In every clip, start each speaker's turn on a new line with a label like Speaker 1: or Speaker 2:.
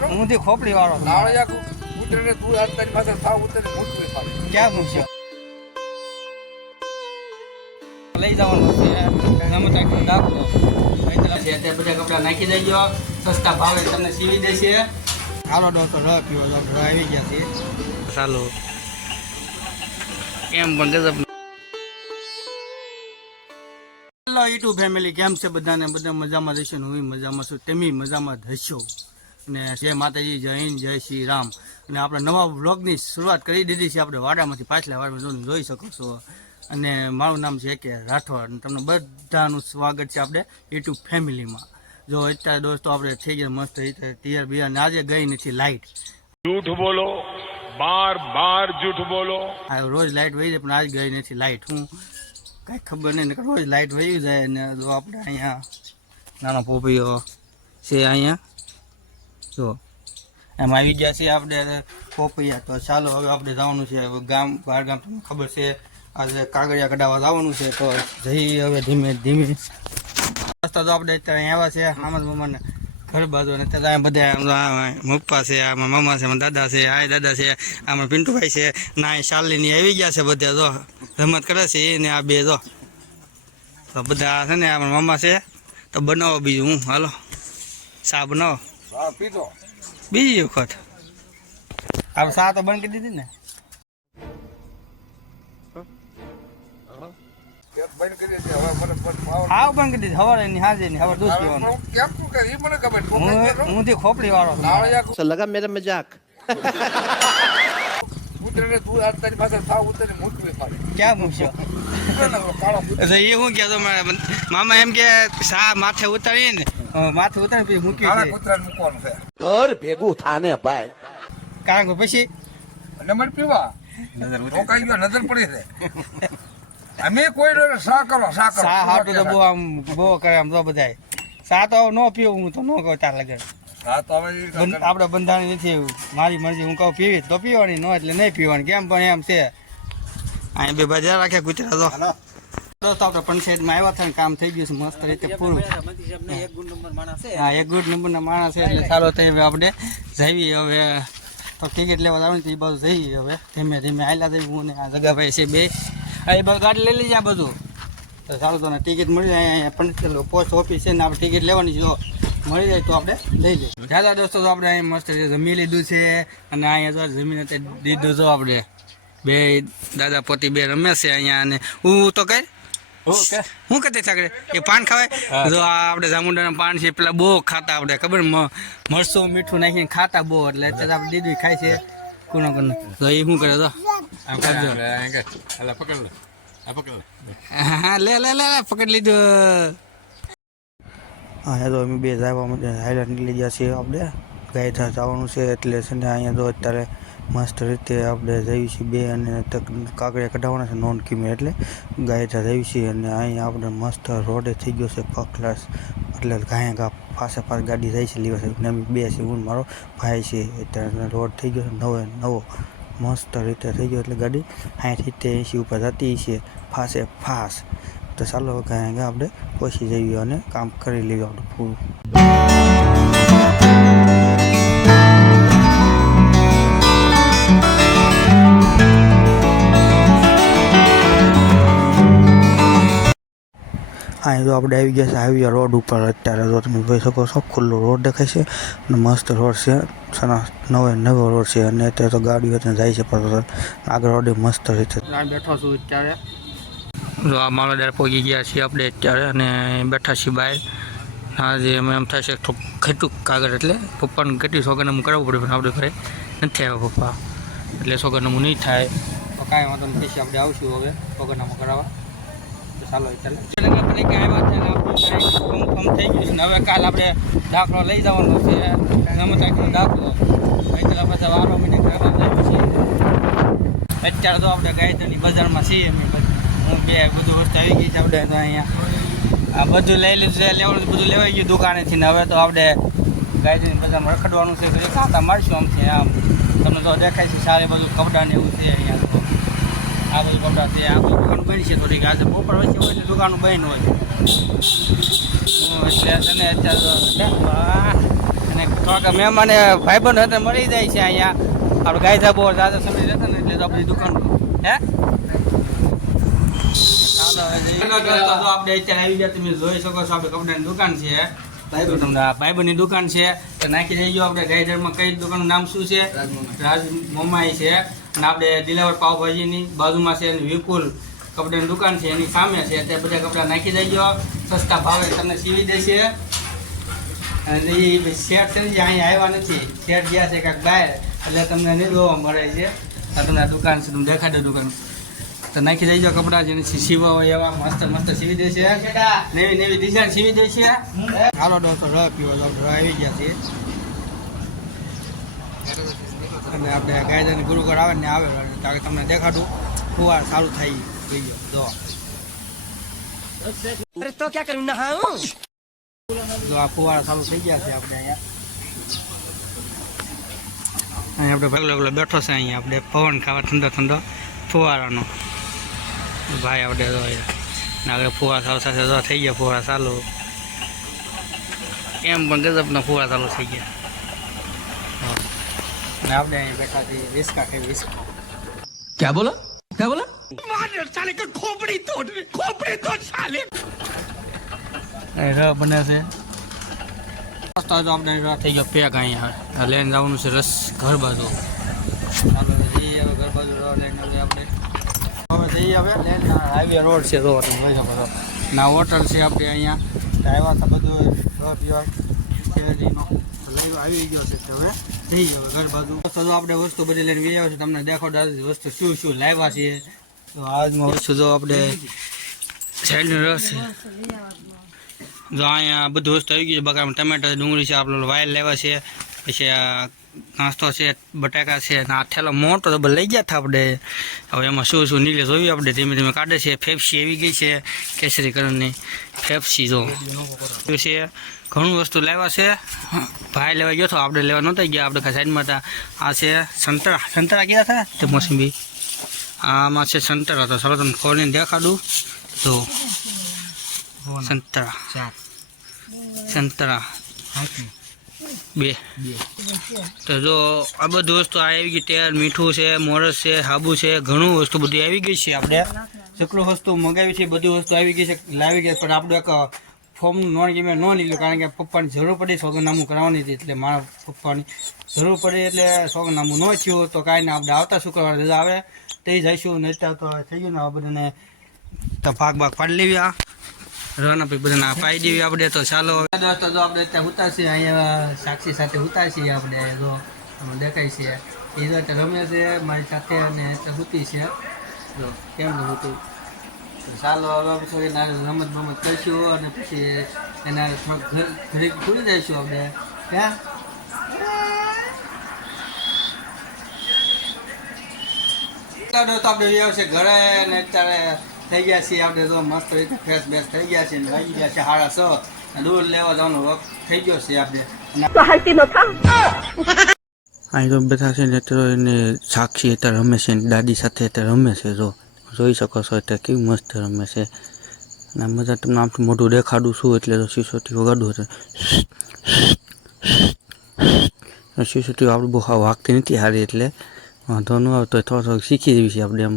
Speaker 1: હું ખોપડી વાળો
Speaker 2: ઉતરે તું આજ તારી પાસે થાવ ઉતરે પડે
Speaker 1: ક્યાં મૂકશો? લઈ જવાનું છે. ગમે ત્યાં દાખલો અત્યારે બધા કપડાં નાખી દેજો. સસ્તા ભાવે તમને સીવી દેશે. હાલો ડોક્ટર રહ પીવો. ડોક્ટર આવી ગયા છે ચાલો. એમ પણ ગજબ. હેલો યુટ્યુબ ફેમિલી કેમ છે બધાને? બધા મજામાં રહેશે હું મજામાં છું. તમે મજામાં જ હશો. ને જય માતાજી જય હિન્દ જય શ્રી રામ. અને આપણે નવા વ્લોગની શરૂઆત કરી દીધી છે. આપણે વાડામાંથી પાછલા વાડામાં જોઈ શકો છો. અને મારું નામ છે કે રાઠોડ. તમને બધાનું સ્વાગત છે આપણે યુટ્યુબ ફેમિલીમાં. જો અત્યારે દોસ્તો આપણે થઈ ગયા મસ્ત રીતે તૈયાર બિયાર આજે ગઈ નથી લાઇટ
Speaker 3: જૂઠ બોલો બાર બાર જૂઠ
Speaker 1: બોલો. રોજ લાઈટ વહી જાય પણ આજ ગઈ નથી લાઇટ હું કાંઈ ખબર નહીં રોજ લાઇટ વહી જાય. ને જો આપણે અહીંયા નાનો પોપીઓ છે અહીંયા. જો, એમ આવી ગયા છે આપણે પોપૈયા. તો ચાલો હવે આપણે જવાનું છે ગામ, બહાર ગામ તમને ખબર છે, આજે કાગળિયા કઢાવવા જવાનું છે, તો જઈ હવે ધીમે ધીમે. રસ્તા તો આપણે અત્યારે આવ્યા છે, આમાં મમ્માને ઘર બાજુ ને આ બધા મપ્પા છે, આમાં મામા છે દાદા છે આ દાદા છે, આમાં પિન્ટુભાઈ છે, ના શાલિની આવી ગયા છે બધા, જો, રમત કરે છે એ ને આ બે, જો. તો બધા છે ને, આમાં મામા છે, તો બનાવો બીજું હું, હાલો. સા બનાવો. બીજી વખત. આમ સા તો બંધ કરી દીધી ને?
Speaker 2: બંધ કરી દીધી હવે
Speaker 1: આવ બંધ કરી હવારે ની હાજે ની હવાર દૂધ પીવાનું.
Speaker 2: કેમ તું કરી મને ખબર
Speaker 1: હું થી ખોપડી વાળો
Speaker 4: સર લગા મેરે મજાક.
Speaker 2: ઉતરે તું આ તારી પાસે થાવ ઉતરે મૂકવી પડે.
Speaker 1: ક્યાં મૂકશો એ હું કહેતો મારા મામા એમ કે સા માથે ઉતારીને માથું ઉતારે પછી મૂકી
Speaker 2: કાળા કૂતરાને મૂકવાનું છે.
Speaker 4: ઘર ભેગું થાને ભાઈ.
Speaker 1: કારણ કાંગ પછી?
Speaker 2: નંબર પીવા? રોકાઈ ગયો નજર પડી છે. અમે કોઈ સા કરો સા કરો?
Speaker 1: સા હાટું તો બહુ આમ બહુ કરે આમ તો બધાય. સા તો ન પીવું હું તો ન કહો તાર લગન. આપણે બંધાણી નથી. મારી મરજી હું કહું પીવી તો પીવાની ન એટલે નહીં પીવાની. કેમ પણ એમ છે. અહીં બે બજાર રાખ્યા ગુજરાત દોસ્તો આપણે પંચાયતમાં આવ્યા હતા કામ થઈ ગયું છે મસ્ત રીતે પૂરું. હા એક ગુડ નંબરના માણસ છે એટલે ચાલો તો આપણે જઈએ હવે. તો ટિકિટ લેવા જવાનું એ બાજુ જઈએ હવે. ધીમે ધીમે આયલા જઈએ હું ને આ જગાભાઈ છે બે. આ એ બધું ગાડી લઈ લીધી આ બધું તો સારું તો ટિકિટ મળી જાય અહીંયા પંચાયત પોસ્ટ ઓફિસ છે ને આપણે ટિકિટ લેવાની જો મળી જાય તો આપણે લઈ લઈએ. દાદા દોસ્તો તો આપણે અહીં મસ્ત જમી લીધું છે અને અહીંયા જમીન જમીને તે દીધું તો આપણે. બે દાદા પોતી બે રમે છે અહીંયા અને હું તો કઈ હું કહેતી સાકડે એ પાન ખવાય? જો આપણે જામુંડાના પાન છે પેલા બહુ ખાતા આપણે ખબર? મરસો મરચું મીઠું નાખીને ખાતા બહુ એટલે અત્યારે આપણે દીદી ખાય છે કોનો કોનો. તો એ શું કરે તો. હા લે લે લે લે, પકડી લીધું. હા તો અમે બે જવા માટે હાઈલાઇટ નીકળી ગયા છીએ આપણે. થાય જવાનું છે એટલે છે ને અહીંયા તો અત્યારે મસ્ત રીતે આપણે રહ્યું છીએ બે અને કાગળિયા કઢાવવાના છે, નોન કિમી એટલે ગાયધા જઈએ છીએ અને અહીંયા આપણે મસ્ત રોડે થઈ ગયો છે ફકલાસ એટલે ગાયા ગા પાસે પાસે ગાડી જાય છે, લીવા છે અમે બે છે હું મારો ભાઈ છે. અત્યારે રોડ થઈ ગયો છે, નવો નવો મસ્ત રીતે થઈ ગયો એટલે ગાડી અહીંથી તે એસી ઉપર જતી છે, ફાસે ફાસ. તો ચાલો ગાયા ગા આપણે પહોંચી જઈએ અને કામ કરી લઈએ આપણે પૂરું. હા જો આપણે આવી ગયા છે હાઈવે રોડ ઉપર અત્યારે તો તમે જોઈ શકો છો, ખુલ્લો રોડ દેખાય છે અને મસ્ત રોડ છે, સના નવો નવો રોડ છે અને અત્યારે તો ગાડીઓ ત્યાં જાય છે પણ આગળ રોડ મસ્ત રીતે. બેઠો છું અત્યારે. જો આ માળાદાર પહોંચી ગયા છીએ આપણે અત્યારે અને બેઠા છીએ બહાર. હા જે એમ થાય છે ખેટું કાગળ એટલે પપ્પાને કેટલી સોગંદનામું કરાવવું પડે પણ આપણે ઘરે નથી આવ્યા પપ્પા. એટલે સોગંદનામું નહીં થાય. કાંઈ વાંધો નહીં આપણે આવશું હવે સોગંદનામું કરાવવા. ચાલો ચાલો. તરીકે આવ્યા છે અને આપણું કન્ફર્મ થઈ ગયું છે. હવે કાલ આપણે દાખલો લઈ જવાનો છે. ગમે ત્યાં દાખલો. એટલે બધા વારો મહિને કરવા જાય છે અત્યારે તો આપણે ગાયત્રીની બજારમાં છીએ અમે હું બે બધું વસ્તુ આવી ગઈ છે આપણે તો અહીંયા. આ બધું લઈ લીધું લેવાનું બધું લેવાઈ ગયું દુકાનેથી ને હવે તો આપણે ગાયત્રીની બજારમાં રખડવાનું છે. તો મળશું આમથી આમ તમને તો દેખાય છે સારી બધું કપડાં ને એવું છે અહીંયા તો આ બધું કપડાં છે આ દુકાન બંધ છે થોડીક. આજે બપોર વચ્ચે હોય એટલે દુકાનો બંધ હોય. એટલે અત્યારે તો લે, વાહ. અને તો કે મહેમાને ભાઈબંધ હતા મળી જાય છે અહીંયા. આપણે ગાય ધાબો દાદા સમય રહેતા ને એટલે તો આપણી દુકાન હે? આપણે અત્યારે આવી ગયા તમે જોઈ શકો છો આપણે કપડાની દુકાન છે. ભાઈબંધની દુકાન છે. તો નાખી દેજો આપણે ગાયધરમાં કઈ દુકાનનું નામ શું છે? રાજ મોમાઈ છે. અને આપણે દિલાવર પાવભાજીની બાજુમાં છે એની વિપુલ કપડાની દુકાન છે એની સામે છે. તે બધા કપડાં નાખી દેજો. સસ્તા ભાવે તમને સીવી દેશે. અને એ શેઠ છે ને અહીંયા આવ્યા નથી. શેઠ ગયા છે કાંઈક બહાર. એટલે તમને નહીં જોવા મળે છે. આ તમને દુકાન છે તમે દેખાડે દુકાન. તો નાખી દેજો કપડાં જેને સીવા હોય એવા મસ્ત મસ્ત સીવી દેશે. નવી નવી ડિઝાઇન સીવી દેશે. હાલો દોસ્તો રહ પીવો આવી ગયા છીએ. એટલે આપણે ગાયદાની ગુરુગળ આવે ને આવે કારણ તમને દેખાડું. ફુવાર સારું થઈ થઈ ગયો તો અહીંયા. અહીં આપણે ભગલો બેઠો છે અહીંયા આપણે. પવન ખાવા ઠંડો ઠંડો. ફુવારાનો. ભાઈ આપણે આગળ ફુવારા સારું સાથે થઈ ગયા ફુવારા ચાલુ. એમ પણ ગજબના ફુવારા ચાલુ થઈ ગયા. અને આપણે અહીં બેઠા છીએ વિસ્કા કે વિસ્કા.
Speaker 5: ક્યાં બોલા? ક્યાં બોલા?
Speaker 1: માને સાલે કે ખોપડી ખોપડી તોડ છે. મસ્ત આજો આપણે રવા થઈ ગયો પેક અહીંયા. લેન જવાનું છે રસ ઘર બાજુ. આપણે ઘર બાજુ રવા લઈને જઈએ આપણે. હવે જઈએ હવે. લેન હાઈવે રોડ છે તો તમે જોઈ ના હોટલ છે આપણે અહીંયા. આવ્યા બધું રવા પીવા. લઈ આવી ગયો છે હવે. જઈએ હવે ઘર બાજુ. તો આપણે વસ્તુ બધી લઈને વી છે તમને દેખો દાદા વસ્તુ શું શું લાવ્યા છે. તો આજમાં વસ્તુ જો આપણે રસ છે. જો અહીંયા બધું વસ્તુ આવી ગયું છે બકામાં ટમેટા ડુંગળી છે આપણે વાયર લેવા છે પછી આ નાસ્તો છે બટાકા છે આ થેલો મોટો ડબલ લઈ ગયા હતા આપણે. હવે એમાં શું શું નીકળે જોયું આપણે ધીમે ધીમે કાઢે છે ફેફસી આવી ગઈ છે કેસરી કલરની ફેફસી જો છે ઘણું વસ્તુ લેવા છે. ભાઈ લેવા ગયો હતો આપણે લેવા નહોતા ગયા. આપણે સાઈડમાં હતા. આ છે સંતરા. સંતરા ગયા હતા? તે મોસંબી. આમાં છે સંતરા. તો ચાલો તમને ખોલીને દેખાડું. તો સંતરા. સંતરા. બે. તો જો આ બધું વસ્તુ આવી ગઈ. તેલ મીઠું છે મોરસ છે હાબુ છે ઘણું વસ્તુ બધી આવી ગઈ છે આપણે. જેટલું વસ્તુ મંગાવી છે બધી વસ્તુ આવી ગઈ છે. લાવી ગઈ પણ આપણે એક ફોર્મનું નોન મેં ન લીધું કારણ કે પપ્પાની જરૂર પડી સોગંદનામું કરાવવાની હતી, એટલે મારા પપ્પાની જરૂર પડી એટલે સોગંદનામું ન થયું તો કાંઈ ના, આપણે આવતા શુક્રવારે રજા આવે, તે જઈશું નહીં તો થઈ ગયું ને આ બધાને તો ભાગ ભાગ પાડી લેવી આ. રવાના ભાઈ બધાને પાઈ દેવી આપણે તો ચાલો. દોસ્તો જો આપણે ત્યાં ઉતારશીએ અહીંયા સાક્ષી સાથે ઉતારશીએ આપણે, જો તમને દેખાય છે. એ રમે છે, મારી સાથે અને ઉતી છે. જો, કેમ છે હુતું? તો ચાલો હવે પછી એના રમત ગમત કરીશું અને પછી એના થોડુંક ઘર ઘરે ખુલી જઈશું આપણે. ક્યાં? તો આપણે વ્યવ ઘરે ને અત્યારે થઈ ગયા છીએ આપણે તો મસ્ત રીતે ફ્રેશ બેસ થઈ ગયા છે ને વાગી ગયા છે સાડા છ. દૂર લેવા જવાનો વખત થઈ ગયો છે આપણે. અહીં તો બધા છે ને અત્યારે એને સાક્ષી અત્યારે રમે છે ને દાદી સાથે અત્યારે રમે છે જો. જોઈ શકો છો એટલે કેવી મસ્ત રમે છે. અને મજા તમને આમથી મોઢું દેખાડું છું એટલે તો સીસોટી વગાડું હતું. સીસોટી આપણે બહુ વાગતી નથી સારી એટલે વાંધો ન આવે, તો થોડો થોડોક શીખી જવી છે આપણે એમ.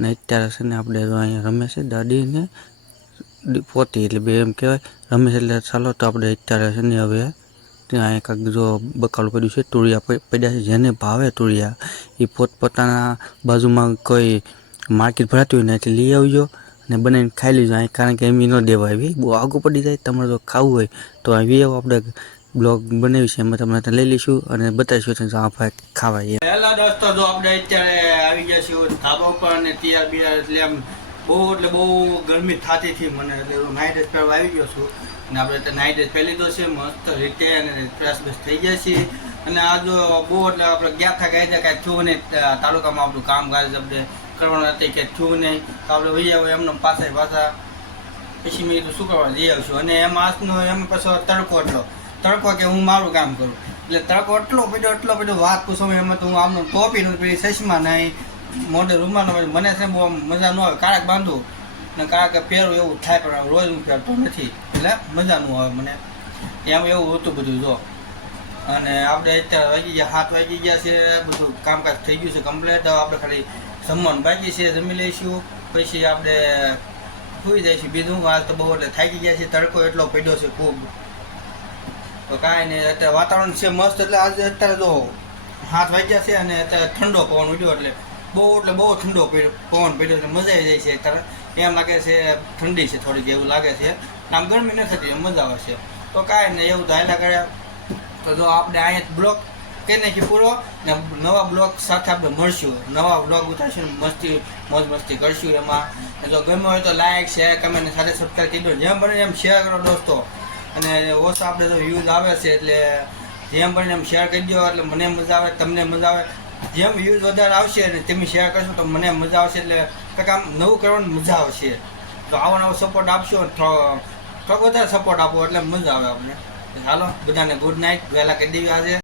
Speaker 1: ને અત્યારે છે ને આપણે અહીંયા રમે છે દાદીને પોતી એટલે બે એમ કહેવાય. રમે છે એટલે ચાલો તો આપણે અત્યારે છે ને હવે ત્યાં કાંઈક જો બકાલું પડ્યું છે, તુળિયા પડ્યા છે, જેને ભાવે તુળિયા. એ પોતપોતાના બાજુમાં કોઈ માર્કેટ ભરાતી હોય ને એટલે લઈ આવજો અને બનાવીને ખાઈ લેજો. અહીં કારણ કે એમ ઈ ન દેવાય બી બહુ આગું પડી જાય. તમારે જો ખાવું હોય તો અહીં આવો આપણે બ્લોગ બનાવી છે. એમાં તમને લઈ લઈશું અને બતાવીશું આ ભાઈ ખાવાય પહેલા દોસ્તો જો આપણે અત્યારે આવી ગયા છીએ ધાબા ઉપર અને તૈયાર બિયાર એટલે એમ બહુ એટલે બહુ ગરમી થતી હતી મને. એટલે હું ડ્રેસ પહેરવા આવી ગયો છું. અને આપણે તો નાઇટ ડ્રેસ પહેરી લીધો છે. મસ્ત રીતે અને ફ્રેશ બેસ થઈ ગયા છીએ. અને આ જો બહુ એટલે આપણે ગયા થાય ગયા કાંઈ થયું તા- તાલુકામાં આપણું કામકાજ આપણે કરવાનું હતું કે થયું નહીં, તો આપણે વહી આવો એમને પાછા પાછા. પછી મેં કીધું, શું કરવા જઈ આવશું? અને એમ આજનો, એમ પાછો તડકો એટલો. તડકો કે હું મારું કામ કરું. એટલે તડકો એટલો પડ્યો એટલો પડ્યો વાત પૂછો એમાં તો હું આમનું ટોપી નું પેલી ચશ્મા નહીં. મોઢે રૂમમાં પછી મને છે બહુ મજા ન આવે. કારક બાંધું. ને કારક પહેરું એવું થાય, પણ રોજ હું પહેરતો નથી. એટલે મજા ન આવે મને. એમ એવું હતું બધું, જો. અને આપણે અત્યારે વાગી ગયા, સાત વાગી ગયા છે. બધું કામકાજ થઈ ગયું છે કમ્પ્લેટ આપણે ખાલી જમવાનું બાકી છે, જમી લઈશું. પછી આપણે સુઈ જઈશું બીજું. હાલ તો બહુ એટલે થાકી ગયા છે, તડકો એટલો પડ્યો છે ખૂબ. તો કાંઈ નહીં, અત્યારે વાતાવરણ છે મસ્ત એટલે આજે અત્યારે જો હાથ વાગ્યા છે અને અત્યારે ઠંડો પવન ઉડ્યો એટલે બહુ એટલે બહુ ઠંડો પવન પડ્યો એટલે મજા આવી જાય છે અત્યારે. એમ લાગે છે ઠંડી છે થોડીક એવું લાગે છે. આમ ગરમી નથી થતી, મજા આવે છે. તો કાંઈ નહીં, એવું તો હાલ્યા કર્યા. તો જો આપણે અહીંયા બ્લોક કે નાખી પૂરો ને નવા બ્લોગ સાથે આપણે મળશું. નવા બ્લોગ ઉતારશું મસ્તી, મોજ મસ્તી કરશું એમાં. જો ગમ્યો હોય તો લાઇક શેર કમેન્ટ સાથે સબસ્ક્રાઈબ કરી દો. જેમ બને એમ શેર કરો દોસ્તો. અને ઓછો આપણે તો વ્યૂઝ આવે છે એટલે જેમ બને એમ શેર કરી દો એટલે મને મજા આવે, તમને મજા આવે. જેમ વ્યૂઝ વધારે આવશે અને તમે શેર કરશો તો મને મજા આવશે એટલે કંઈક આમ નવું કરવાની મજા આવશે. તો આવો નવો સપોર્ટ આપશો થોડો થોડોક વધારે સપોર્ટ આપો એટલે મજા આવે આપણે હાલો, બધાને ગુડ નાઇટ વહેલા કહી દેવી આજે.